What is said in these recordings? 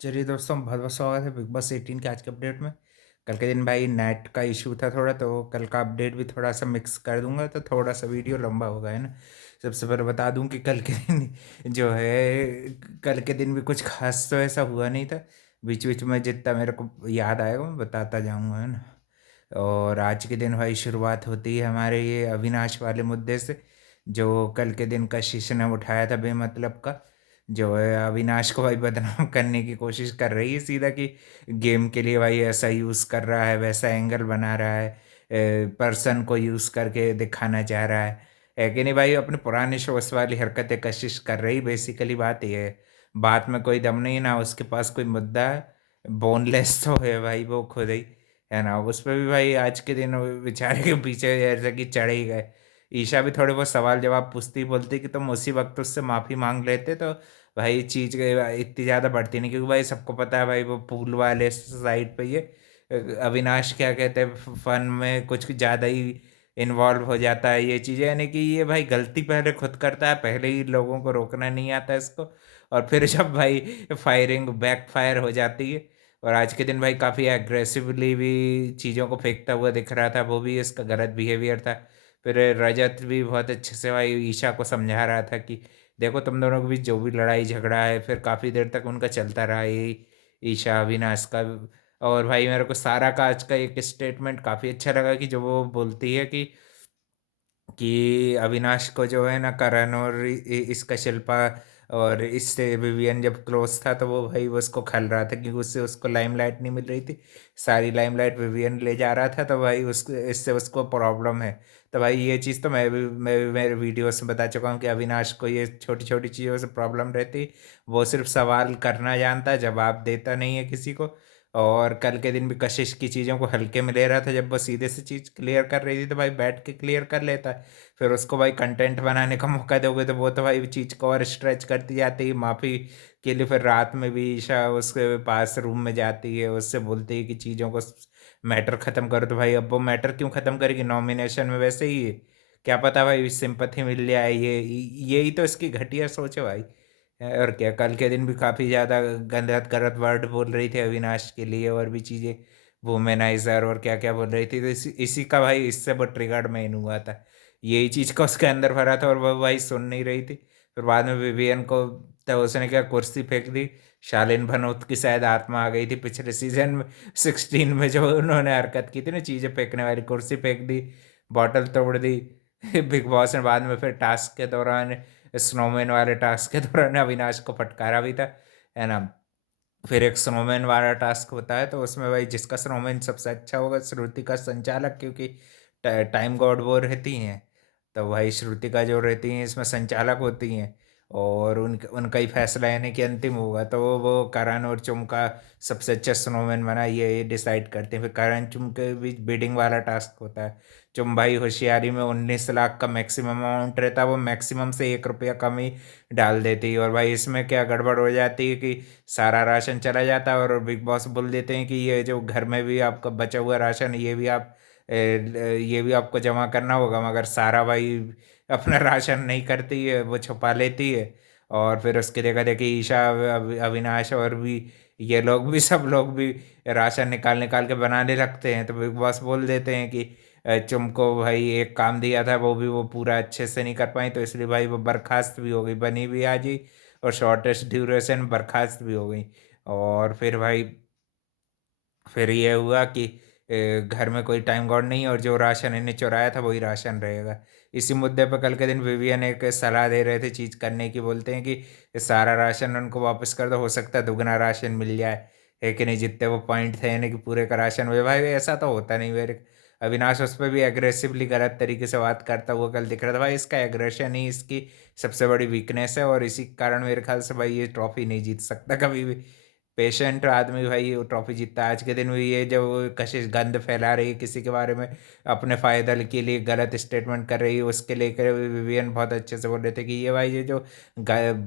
चलिए दोस्तों, बहुत बहुत स्वागत है बिग बॉस 18 के आज के अपडेट में। कल के दिन भाई नेट का इशू था थोड़ा, तो कल का अपडेट भी थोड़ा सा मिक्स कर दूंगा, तो थोड़ा सा वीडियो लंबा होगा, है ना। सबसे पहले बता दूं कि कल के दिन जो है, कल के दिन भी कुछ खास तो ऐसा हुआ नहीं था। बीच बीच में जितना मेरे को याद आएगा मैं बताता जाऊंगा, है ना। और आज के दिन भाई शुरुआत होती है हमारे ये अविनाश वाले मुद्दे से, जो कल के दिन कशिश ने उठाया था बेमतलब का। जो है अविनाश को भाई बदनाम करने की कोशिश कर रही है सीधा, कि गेम के लिए भाई ऐसा यूज़ कर रहा है, वैसा एंगल बना रहा है, पर्सन को यूज़ करके दिखाना चाह रहा है कि नहीं भाई। अपने पुराने शोस वाली हरकतें कशिश कर रही, बेसिकली बात ये है। बात में कोई दम नहीं, ना उसके पास कोई मुद्दा है। बोनलेस तो है भाई वो खुद ही, है ना। उस पर भी भाई आज के दिन वो बेचारे के पीछे जैसे कि चढ़े ही गए। ईशा भी थोड़े बहुत सवाल जवाब पूछती बोलती कि तुम उसी वक्त उससे माफ़ी मांग लेते तो भाई चीज़ इतनी ज़्यादा बढ़ती नहीं, क्योंकि भाई सबको पता है भाई वो पूल वाले साइड पे ये अविनाश क्या कहते हैं, फन में कुछ ज़्यादा ही इन्वॉल्व हो जाता है ये चीज़ें, यानी कि ये भाई गलती पहले खुद करता है, पहले ही लोगों को रोकना नहीं आता इसको। और फिर जब भाई फायरिंग बैक फायर हो जाती है। और आज के दिन भाई काफ़ी एग्रेसिवली भी चीज़ों को फेंकता हुआ दिख रहा था, वो भी इसका गलत बिहेवियर था। फिर रजत भी बहुत अच्छे से भाई ईशा को समझा रहा था कि देखो तुम दोनों के बीच जो भी लड़ाई झगड़ा है, फिर काफ़ी देर तक उनका चलता रहा यही, ईशा अविनाश का। और भाई मेरे को सारा का आज का एक स्टेटमेंट काफ़ी अच्छा लगा, कि जो वो बोलती है कि अविनाश को जो है ना करण और इसका शिल्पा और इससे विवियन जब क्लोज था, तो वो भाई वो उसको खल रहा था क्योंकि उससे उसको लाइमलाइट नहीं मिल रही थी। सारी लाइमलाइट विवियन ले जा रहा था, तो भाई उसको इससे उसको प्रॉब्लम है। तो भाई ये चीज़ तो मैं भी मेरे वीडियोस में बता चुका हूँ कि अविनाश को ये छोटी छोटी चीज़ों से प्रॉब्लम रहती। वो सिर्फ सवाल करना जानता है, जवाब देता नहीं है किसी को। और कल के दिन भी कशिश की चीज़ों को हल्के में ले रहा था, जब वो सीधे से चीज़ क्लियर कर रही थी तो भाई बैठ के क्लियर कर लेता। फिर उसको भाई कंटेंट बनाने का मौका दोगे तो वो तो भाई चीज़ को और स्ट्रेच करती जाती है माफ़ी के लिए। फिर रात में भी ईशा उसके पास रूम में जाती है, उससे बोलती है कि चीज़ों को मैटर ख़त्म करो, तो भाई अब वो मैटर क्यों ख़त्म करेगी, नॉमिनेशन में वैसे ही है। क्या पता भाई सिंपथी मिल जाए, यही तो इसकी घटिया सोच है भाई। और क्या, कल के दिन भी काफ़ी ज़्यादा गलत गलत वर्ड बोल रही थी अविनाश के लिए, और भी चीज़ें वुमेनाइजर और क्या क्या बोल रही थी, तो इसी का भाई इससे वो ट्रिगर्ड मेन हुआ था। यही चीज़ का उसके अंदर भरा था, और वो भाई सुन नहीं रही थी। फिर बाद में विवियन को, तो उसने क्या कुर्सी फेंक दी। शालीन भनोत की शायद आत्मा आ गई थी पिछले सीजन में 16 में, जो उन्होंने हरकत की थी ना, चीज़ें फेंकने वाली, कुर्सी फेंक दी, बॉटल तोड़ दी। बिग बॉस ने बाद में फिर टास्क के दौरान, स्नोमैन वाले टास्क के दौरान अविनाश को फटकारा भी था, है ना। फिर एक स्नोमैन वाला टास्क होता है, तो उसमें भाई जिसका स्नोमैन सबसे अच्छा होगा, श्रुति का संचालक, क्योंकि टाइम गॉड वो रहती हैं। तो भाई श्रुति का जो रहती हैं इसमें संचालक होती हैं, और उनका ही फैसला यानी कि अंतिम होगा, तो वो करण और चुम का सबसे अच्छा स्नोमैन बना ये डिसाइड करते हैं। फिर करण चुम के बीच बिडिंग वाला टास्क होता है। चुम भाई होशियारी में 19 लाख का मैक्सिमम अमाउंट रहता है, वो मैक्सिमम से 1 रुपया कम ही डाल देती है। और भाई इसमें क्या गड़बड़ हो जाती है कि सारा राशन चला जाता है, और बिग बॉस बोल देते हैं कि ये जो घर में भी आपका बचा हुआ राशन, ये भी आपको जमा करना होगा, मगर सारा भाई अपना राशन नहीं करती है, वो छुपा लेती है। और फिर उसके देखा देखी ईशा, अविनाश और भी ये लोग भी सब लोग भी राशन निकाल निकाल के बनाने लगते हैं, तो बिग बॉस बोल देते हैं कि तुमको भाई एक काम दिया था, वो भी वो पूरा अच्छे से नहीं कर पाई, तो इसलिए भाई वो बर्खास्त भी हो गई, बनी भी आज ही, और शॉर्टेस्ट ड्यूरेशन बर्खास्त भी हो गई। और फिर भाई फिर ये हुआ कि घर में कोई टाइम गॉड नहीं है, और जो राशन इन्हें चुराया था वही राशन रहेगा। इसी मुद्दे पर कल के दिन विवियन एक सलाह दे रहे थे चीज़ करने की, बोलते हैं कि सारा राशन उनको वापस कर दो, हो सकता है दुगना राशन मिल जाए, है कि नहीं। जितने वो पॉइंट थे यानी कि पूरे का राशन हुए, भाई ऐसा तो होता नहीं मेरे। अविनाश उस पर भी एग्रेसिवली गलत तरीके से बात करता हुआ कल दिख रहा था। भाई इसका एग्रेशन ही इसकी सबसे बड़ी वीकनेस है, और इसी कारण मेरे ख्याल से भाई ये ट्रॉफी नहीं जीत सकता कभी भी। पेशेंट आदमी भाई वो ट्रॉफी जीतता है। आज के दिन भी ये जो कशिश गंद फैला रही है किसी के बारे में, अपने फायदे के लिए गलत स्टेटमेंट कर रही है, उसके लेकर विवियन बहुत अच्छे से बोल रहे थे कि ये भाई ये जो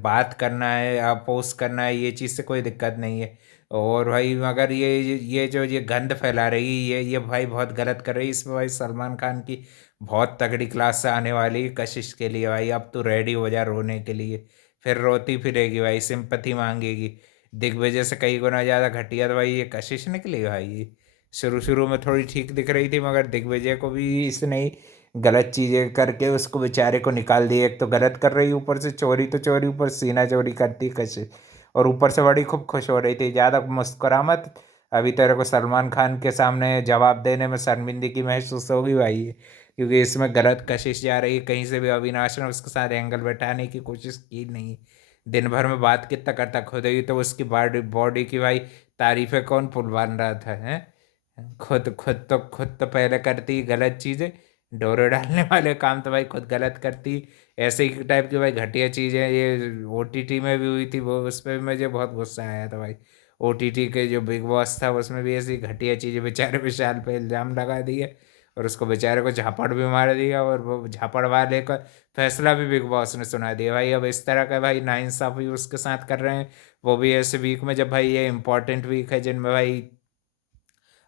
बात करना है, अपोज करना है, ये चीज़ से कोई दिक्कत नहीं है। और भाई मगर ये जो ये गंद फैला रही है, ये भाई बहुत गलत कर रही है। इसमें भाई सलमान खान की बहुत तगड़ी क्लास से आने वाली है कशिश के लिए। भाई अब तो रेडी हो जा रोने के लिए, फिर रोती फिरेगी भाई, सिंपथी मांगेगी। दिग्विजय से कई गुना ज़्यादा घटिया तो भाई ये कशिश निकली भाई। शुरू शुरू में थोड़ी ठीक दिख रही थी, मगर दिग्विजय को भी इसने ही गलत चीज़ें करके उसको बेचारे को निकाल दिया। एक तो गलत कर रही, ऊपर से चोरी तो चोरी, ऊपर सीना चोरी करती कशिश, और ऊपर से बड़ी खूब खुश हो रही थी। ज़्यादा मुस्कुरा मत, अभी तेरे को सलमान खान के सामने जवाब देने में शर्मिंदगी महसूस होगी भाई, क्योंकि इसमें गलत कशिश जा रही है। कहीं से भी अविनाश ने उसके साथ एंगल बैठाने की कोशिश की नहीं। दिन भर में बात कितना करता, खुद ही तो उसकी बॉडी बॉडी की भाई तारीफें कौन पुलवान रहा था है। खुद तो पहले करती गलत चीज़ें, डोरे डालने वाले काम तो भाई खुद गलत करती। ऐसे ही टाइप की भाई घटिया चीज़ें ये ओटीटी में भी हुई थी, वो उस पर भी मुझे बहुत गुस्सा आया था भाई। ओटीटी के जो बिग बॉस था उसमें भी ऐसी घटिया चीज़ें बेचारे विशाल पे इल्ज़ाम लगा दिए, और उसको बेचारे को झापड़ भी मार दिया, और वो झापड़ वाले का फैसला भी बिग बॉस ने सुना दिया भाई। अब इस तरह का भाई नाइंसाफ़ी उसके साथ कर रहे हैं, वो भी ऐसे वीक में जब भाई ये इंपॉर्टेंट वीक है जिनमें भाई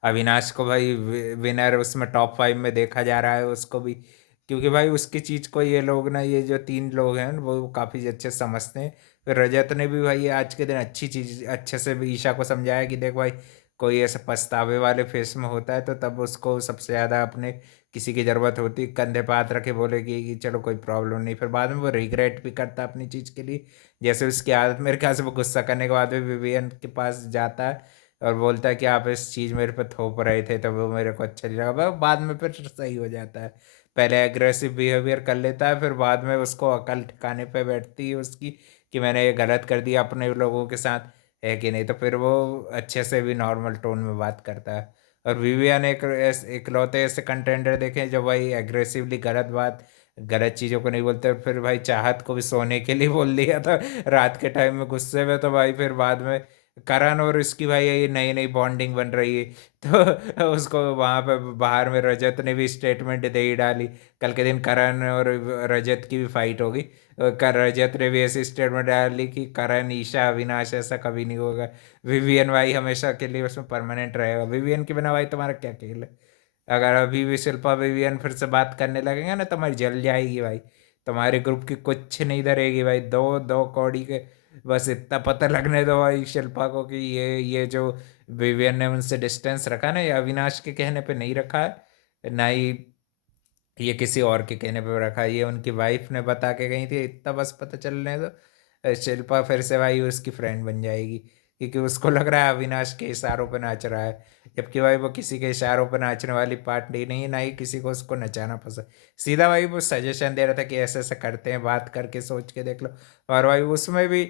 अविनाश को भाई विनर उसमें टॉप 5 में देखा जा रहा है उसको भी, क्योंकि भाई उसकी चीज़ को ये लोग ना, ये जो 3 लोग हैं वो काफ़ी अच्छे से समझते हैं। फिर रजत ने भी भाई आज के दिन अच्छी चीज़ अच्छे से भी ईशा को समझाया कि देख भाई, कोई ऐसे पछतावे वाले फेस में होता है तो तब उसको सबसे ज़्यादा अपने किसी की ज़रूरत होती, कंधे पे हाथ रखे बोले कि चलो कोई प्रॉब्लम नहीं, फिर बाद में वो रिग्रेट भी करता है अपनी चीज़ के लिए। जैसे उसकी आदत, मेरे ख्याल से वो गुस्सा करने के बाद भी विवियन के पास जाता है और बोलता है कि आप इस चीज़ मेरे पे थोप रहे थे तो वो मेरे को अच्छा नहीं लगा, बाद में फिर सही हो जाता है। पहले एग्रेसिव बिहेवियर कर लेता है, फिर बाद में उसको अकल ठिकाने पे बैठती है उसकी कि मैंने ये गलत कर दिया अपने लोगों के साथ, है कि नहीं, तो फिर वो अच्छे से भी नॉर्मल टोन में बात करता है। और विवियन इकलौते ऐसे कंटेंडर देखे जो भाई एग्रेसिवली गलत बात, गलत चीज़ों को नहीं बोलते। और फिर भाई चाहत को भी सोने के लिए बोल दिया था रात के टाइम में गुस्से में, तो भाई फिर बाद में करण और इसकी भाई ये नई नई बॉन्डिंग बन रही है, तो उसको वहाँ पे बाहर में रजत ने भी स्टेटमेंट दे ही डाली। कल के दिन करण और रजत की भी फाइट होगी, कर रजत ने भी ऐसी स्टेटमेंट डाली कि करण ईशा अविनाश ऐसा कभी नहीं होगा, विवियन भाई हमेशा के लिए उसमें परमानेंट रहेगा। विवियन के बिना भाई तुम्हारा क्या खेल है। अगर अभी भी शिल्पा विवियन फिर से बात करने लगेंगे ना, तुम्हारी जल जाएगी भाई, तुम्हारे ग्रुप की कुछ नहीं धरेगी भाई। दो दो कौड़ी के, बस इतना पता लगने दो भाई शिल्पा को कि ये जो विवियन ने उनसे डिस्टेंस रखा ना, ये अविनाश के कहने पे नहीं रखा है, ना ही ये किसी और के कहने पे रखा है, ये उनकी वाइफ ने बता के गई थी। इतना बस पता चलने दो, शिल्पा फिर से भाई उसकी फ्रेंड बन जाएगी, क्योंकि उसको लग रहा है अविनाश के इशारों पे नाच रहा है, जबकि भाई वो किसी के इशारों पे नाचने वाली पार्टी नहीं है, ना ही किसी को उसको नचाना पसंद। सीधा भाई वो सजेशन दे रहा था कि ऐसे ऐसे करते हैं, बात करके सोच के देख लो। और भाई उसमें भी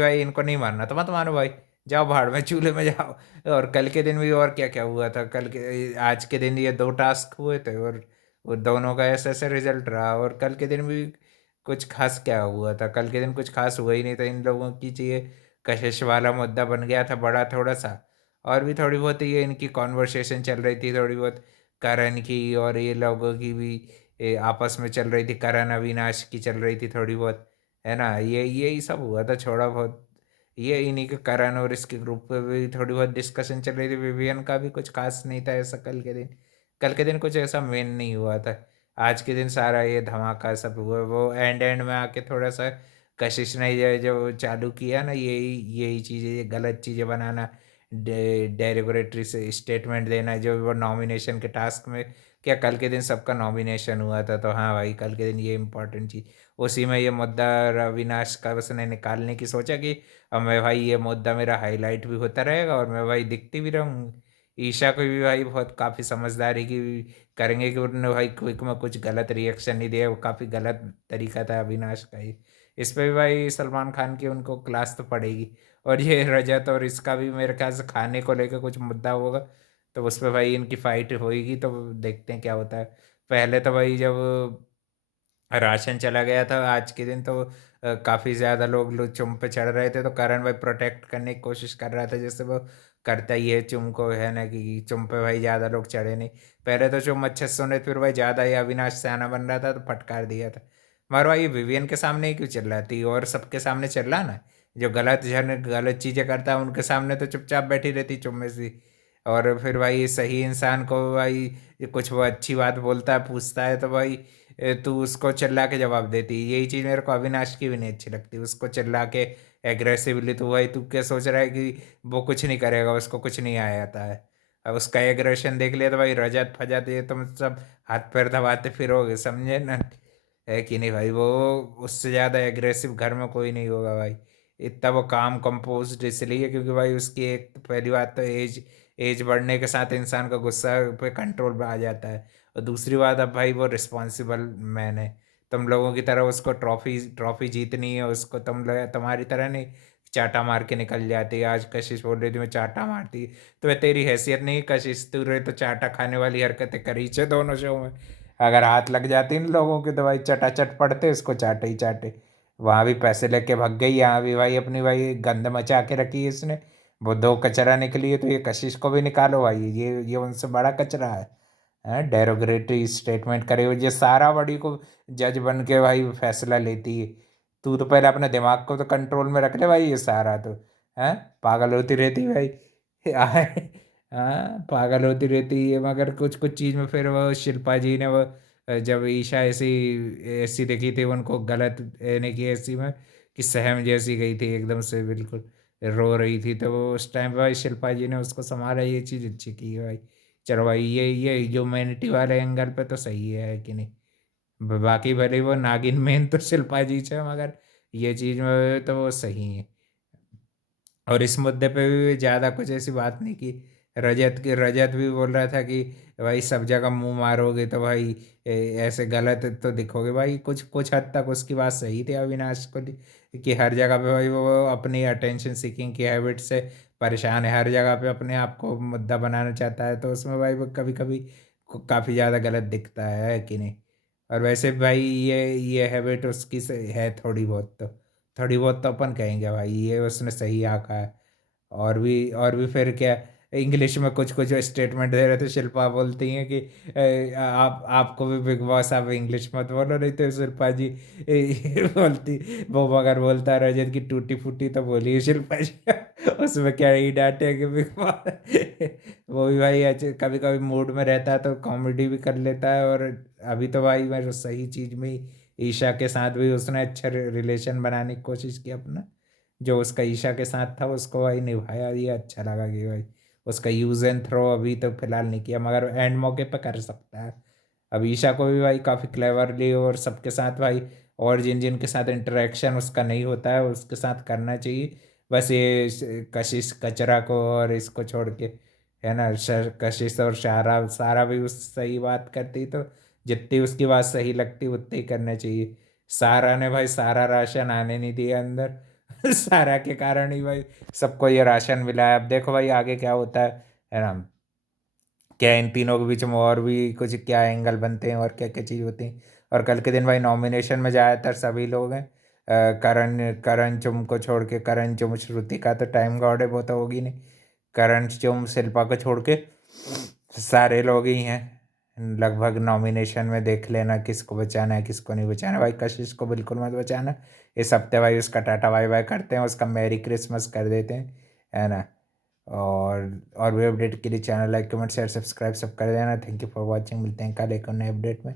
भाई इनको नहीं मानना तो मत मानो भाई, जाओ भाड़ में चूल्हे में जाओ। और कल के दिन भी और क्या क्या हुआ था, कल के आज के दिन ये 2 टास्क हुए थे, और वो दोनों का ऐसा ऐसा रिजल्ट रहा। और कल के दिन भी कुछ खास क्या हुआ था, कल के दिन कुछ खास हुआ ही नहीं था। इन लोगों की चाहिए कशिश वाला मुद्दा बन गया था बड़ा थोड़ा सा, और भी थोड़ी बहुत ये इनकी कॉन्वर्सेशन चल रही थी थोड़ी बहुत, करण की और ये लोगों की भी आपस में चल रही थी, करण अविनाश की चल रही थी थोड़ी बहुत, है ना। ये यही सब हुआ था छोड़ा बहुत। ये इन्हीं के करण और इसके ग्रुप पे भी थोड़ी बहुत डिस्कशन चल रही थी, विवियन का भी कुछ खास नहीं था ऐसा कल के दिन। कल के दिन कुछ ऐसा मेन नहीं हुआ था। आज के दिन सारा ये धमाका सब हुआ, वो एंड एंड में आके थोड़ा सा कशिश ने ये जो चालू किया ना, यही यही चीज़ें, ये गलत चीज़ें बनाना, डेरिवेटरी से स्टेटमेंट देना, जो वो नॉमिनेशन के टास्क में, क्या कल के दिन सबका नॉमिनेशन हुआ था, तो हाँ भाई कल के दिन ये इम्पोर्टेंट चीज़, उसी में ये मुद्दा अविनाश का उसने निकालने की सोचा कि अब मैं भाई ये मुद्दा मेरा हाईलाइट भी होता रहेगा और मैं भाई दिखती भी रहूँगी। ईशा को भी भाई बहुत काफ़ी समझदारी की करेंगे कि उन्होंने भाई क्विक में कुछ गलत रिएक्शन नहीं दिया, वो काफ़ी गलत तरीका था अविनाश का ही। इस पे भी भाई सलमान खान की उनको क्लास तो पड़ेगी। और ये रजत और इसका भी मेरे ख्याल से खाने को लेकर कुछ मुद्दा होगा, तो उस पर भाई इनकी फाइट होएगी, तो देखते हैं क्या होता है। पहले तो भाई जब राशन चला गया था आज के दिन, तो काफ़ी ज़्यादा लोग चुम पे चढ़ रहे थे, तो करण भाई प्रोटेक्ट करने की कोशिश कर रहा था, जैसे वो करता ही है चुम को, है ना, कि चुम पे भाई ज़्यादा लोग चढ़े नहीं। पहले तो चुम अच्छे से सुने, फिर भाई ज़्यादा ही अविनाश सयाना बन रहा था तो फटकार दिया था। मगर भाई विवियन के सामने ही क्यों चिल्लाती, और सबके सामने चिल्ला ना, जो गलत चीज़ें करता है उनके सामने तो चुपचाप बैठी रहती चुम में सी। और फिर भाई सही इंसान को भाई कुछ वो अच्छी बात बोलता है, पूछता है, तो भाई तू उसको चिल्ला के जवाब देती। यही चीज़ मेरे को अविनाश की भी नहीं अच्छी लगती, उसको चिल्ला के एग्रेसिवली, तो भाई तू क्या सोच रहा है कि वो कुछ नहीं करेगा, उसको कुछ नहीं आ जाता है। अब उसका एग्रेशन देख लिया तो भाई रजत फजत ये तुम सब हाथ पैर दबाते फिरोगे, समझे ना? है कि नहीं भाई? वो उससे ज़्यादा एग्रेसिव घर में कोई नहीं होगा भाई। इतना वो काम कंपोज्ड इसलिए क्योंकि भाई उसकी एक तो पहली बात तो एज एज बढ़ने के साथ इंसान का गुस्सा पे कंट्रोल पे आ जाता है। और दूसरी बात, अब भाई वो रिस्पॉन्सिबल मैन है। तुम लोगों की तरह उसको ट्रॉफी ट्रॉफी जीतनी है, उसको तुम्हारी तरह नहीं चाटा मार के निकल जाती है। आज कशिश बोल रही थी मैं चाटा मारती, तो वह तेरी हैसियत नहीं कशिश, तू रे तो चाटा खाने वाली हरकतें करी छे दोनों शो में। अगर हाथ लग जाती इन लोगों के तो भाई चटाचट पड़ते, इसको चाटे ही चाटे। वहां भी पैसे लेके भाग गई, यहाँ भी भाई अपनी भाई गंद मचा के रखी है इसने। वो दो कचरा निकली है तो ये कशिश को भी निकालो भाई, ये उनसे बड़ा कचरा है। डेरोगेटरी स्टेटमेंट करे हुए, ये सारा बड़ी को जज बन के भाई फैसला लेती है। तू तो पहले अपने दिमाग को तो कंट्रोल में रख ले भाई, ये सारा तो है पागल होती रहती भाई। हाँ पागल होती रहती है, मगर कुछ कुछ चीज़ में फिर वो शिल्पा जी ने वो जब ईशा ऐसी ऐसी देखी थी उनको गलत यानी कि ऐसी में कि सहम जैसी गई थी एकदम से बिल्कुल रो रही थी, तो वो उस टाइम भाई शिल्पा जी ने उसको संभाला, ये चीज़ अच्छी की है भाई। चलो भाई ये ह्यूमैनिटी वाले एंगल पे तो सही है कि नहीं? बाकी भले वो नागिन मेन तो शिल्पा जी है, मगर ये चीज़ में तो वो सही है। और इस मुद्दे पे भी ज़्यादा कुछ ऐसी बात नहीं की। रजत भी बोल रहा था कि भाई सब जगह मुंह मारोगे तो भाई ऐसे गलत तो दिखोगे भाई। कुछ कुछ हद तक उसकी बात सही थी अविनाश को कि हर जगह पे भाई वो अपनी अटेंशन सीकिंग की हैबिट से परेशान है, हर जगह पे अपने आप को मुद्दा बनाना चाहता है, तो उसमें भाई वो कभी कभी काफ़ी ज़्यादा गलत दिखता है कि नहीं? और वैसे भाई ये हैबिट उसकी से है थोड़ी बहुत तो, थोड़ी बहुत तो अपन कहेंगे भाई ये उसने सही आका है। और भी फिर क्या, इंग्लिश में कुछ कुछ स्टेटमेंट दे रहे थे, शिल्पा बोलती हैं कि आप आपको भी बिग बॉस, आप इंग्लिश मत बोलो नहीं तो शिल्पा जी बोलती, वो मगर बोलता रजत की टूटी फूटी तो बोली है शिल्पा जी। उसमें क्या ही डांटे कि बिग बॉस। वो भी भाई कभी कभी मूड में रहता है तो कॉमेडी भी कर लेता है। और अभी तो भाई मैं सही चीज में ही ईशा के साथ भी उसने अच्छा रिलेशन बनाने की कोशिश की अपना, जो उसका ईशा के साथ था उसको भाई निभाया, ये अच्छा लगा कि भाई उसका यूज एंड थ्रो अभी तो फिलहाल नहीं किया, मगर एंड मौके पर कर सकता है। अब ईशा को भी भाई काफ़ी क्लेवरली और सबके साथ भाई, और जिन जिन के साथ इंटरेक्शन उसका नहीं होता है उसके साथ करना चाहिए। बस ये कशिश कचरा को और इसको छोड़ के, है ना, कशिश और सारा सारा भी उस सही बात करती तो जितनी उसकी बात सही लगती उतनी ही करना चाहिए। सारा ने भाई सारा राशन आने नहीं दिया अंदर। सारा के कारण ही भाई सबको ये राशन मिला है। अब देखो भाई आगे क्या होता है ना? क्या इन तीनों के बीच में और भी कुछ क्या एंगल बनते हैं और क्या क्या चीज़ होती हैं। और कल के दिन भाई नॉमिनेशन में ज़्यादातर सभी लोग हैं। करण करण चुम को छोड़ के, करण चुम श्रुति का तो टाइम गॉड है, वो तो होगी नहीं। करण चुम शिल्पा को छोड़ के सारे लोग ही हैं लगभग नॉमिनेशन में। देख लेना किसको बचाना है किसको नहीं बचाना भाई। कशिश को बिल्कुल मत बचाना। इस हफ्ते भाई उसका टाटा बाय बाय करते हैं, उसका मैरी क्रिसमस कर देते हैं, है ना? और भी अपडेट के लिए channel like comment share subscribe सब कर देना। थैंक यू फॉर वॉचिंग, मिलते हैं कल एक और नए अपडेट में।